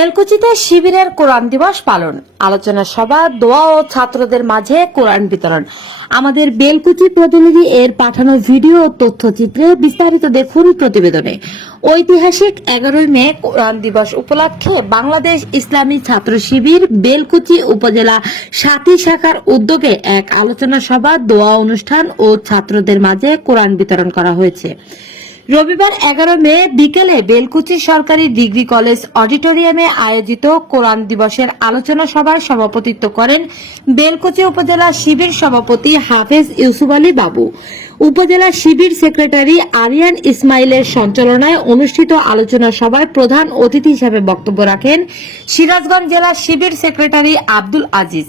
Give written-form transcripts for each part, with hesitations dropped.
বেলকুচিতে শিবিরের কোরআন দিবস পালন, আলোচনা সভা, দোয়া ও ছাত্রদের মাঝে কোরআন বিতরণ। আমাদের বেলকুচি প্রতিনিধি এর পাঠানো ভিডিও ও তথ্যচিত্রে বিস্তারিত দেখুন প্রতিবেদনে। ঐতিহাসিক 11 মে কোরআন দিবস উপলক্ষে বাংলাদেশ ইসলামী ছাত্র শিবির বেলকুচি উপজেলা সাথী শাখার উদ্যোগে এক আলোচনা সভা, দোয়া অনুষ্ঠান ও ছাত্রদের মাঝে কোরআন বিতরণ করা হয়েছে। রবিবার 11 মে বিকেলে বেলকুচি সরকারি ডিগ্রি কলেজ অডিটোরিয়ামে আয়োজিত কোরআন দিবসের আলোচনা সভায় সভাপতিত্ব করেন বেলকুচি উপজেলা শিবির সভাপতি হাফেজ ইউসুফ আলী বাবু। উপজেলা শিবির সেক্রেটারি আরিয়ান ইসমাইলের সঞ্চালনায় অনুষ্ঠিত আলোচনা সভায় প্রধান অতিথি হিসেবে বক্তব্য রাখেন সিরাজগঞ্জ জেলা শিবির সেক্রেটারি আব্দুল আজিজ।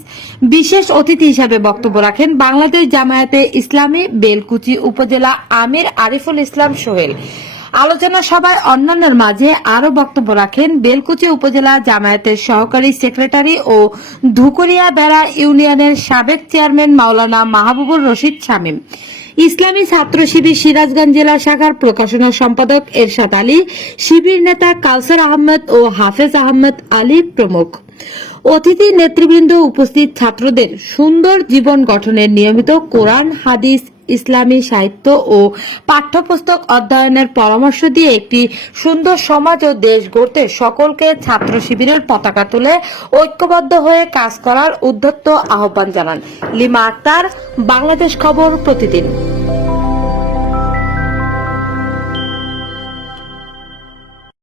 বিশেষ অতিথি হিসেবে বক্তব্য রাখেন বাংলাদেশ জামায়াতে ইসলামী বেলকুচি উপজেলা আমির আরিফুল ইসলাম সোহেল। আলোচনা সভায় অন্যান্যের মাঝে আরো বক্তব্য রাখেন বেলকুচি উপজেলা জামায়াতের সহকারী সেক্রেটারি ও ধুকুরিয়া বেড়া ইউনিয়নের সাবেক চেয়ারম্যান মাওলানা মাহবুবুর রশিদ শামীম, ইসলামী ছাত্র শিবির সিরাজগঞ্জ জেলা শাখার প্রকাশনা সম্পাদক এরশাদ আলী, শিবির নেতা কাউসার আহমেদ ও হাফেজ আহমেদ আলী প্রমুখ। অতিথি নেতৃবৃন্দ উপস্থিত ছাত্রদের সুন্দর জীবন গঠনের নিয়মিত কোরআন, হাদিস, ইসলামী সাহিত্য ও পাঠ্যপুস্তক অধ্যয়নের পরামর্শ দিয়ে একটি সুন্দর সমাজ ও দেশ গড়তে সকলকে ছাত্র শিবিরের পতাকা তুলে ঐক্যবদ্ধ হয়ে কাজ করার উদ্যত আহ্বান জানান। লিমা আক্তার, বাংলাদেশ খবর প্রতিদিন।